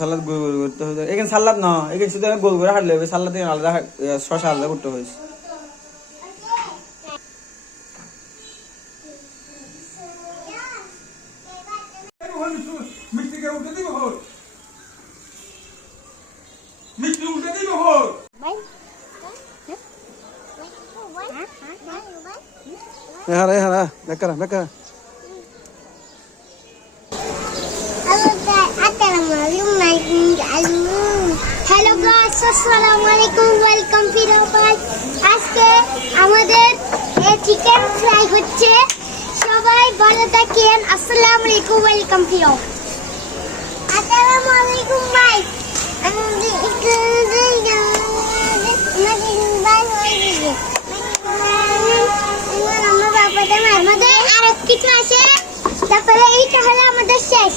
সালাদ গোল গোল করতে হবে। এখানে সালাদ না, এখানে শুধু গোল করে হাঁটলে হবে। সালাদ আলাদা, শসা আলাদা করতে হবে। হ্যাঁ দেখা দেখা হ্যালো গাইস, আসসালামু আলাইকুম, ওয়েলকাম ফিরোপাল। আজকে আমাদের চিকেন ফ্রাই হচ্ছে। সবাই ভালো থাকেন। আসসালামু আলাইকুম, ওয়েলকাম ফিরো। আসসালামু আলাইকুম ভাই। আমাদের আর কিছু আছে, তারপরে এইটা হলো আমাদের শেষ।